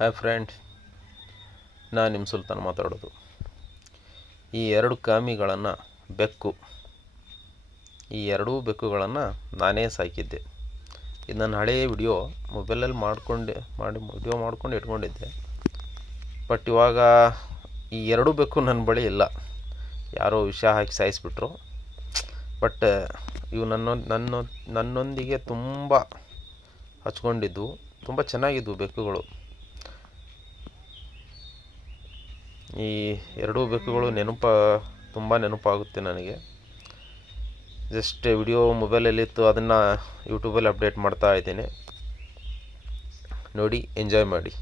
Hi friends, ನಾನು ನಿಮ್ಮ ಸುಲ್ತಾನ್ ಮಾತಾಡೋದು. ಈ ಎರಡು ಕಾಮಿಗಳನ್ನು ಈ ಎರಡೂ ಬೆಕ್ಕುಗಳನ್ನು ನಾನೇ ಸಾಕಿದ್ದೆ. ಇದು ನನ್ನ ಹಳೆಯ ವಿಡಿಯೋ ಮೊಬೈಲಲ್ಲಿ ವಿಡಿಯೋ ಮಾಡ್ಕೊಂಡು ಇಟ್ಕೊಂಡಿದ್ದೆ. ಬಟ್ ಇವಾಗ ಈ ಎರಡೂ ಬೆಕ್ಕು ನನ್ನ ಬಳಿ ಇಲ್ಲ, ಯಾರೋ ವಿಷ ಹಾಕಿ ಸಾಯಿಸಿಬಿಟ್ರು. ಬಟ್ ಇವು ನನ್ನೊಂದಿಗೆ ತುಂಬ ಹಚ್ಕೊಂಡಿದ್ದು, ತುಂಬ ಚೆನ್ನಾಗಿದ್ವು ಬೆಕ್ಕುಗಳು. ಈ ಎರಡೂ ಬೆಕ್ಕುಗಳು ತುಂಬ ನೆನಪಾಗುತ್ತೆ ನನಗೆ. ಜಸ್ಟ್ ವಿಡಿಯೋ ಮೊಬೈಲಲ್ಲಿತ್ತು, ಅದನ್ನು ಯೂಟ್ಯೂಬಲ್ಲಿ ಅಪ್ಡೇಟ್ ಮಾಡ್ತಾ ಇದ್ದೇನೆ. ನೋಡಿ, ಎಂಜಾಯ್ ಮಾಡಿ.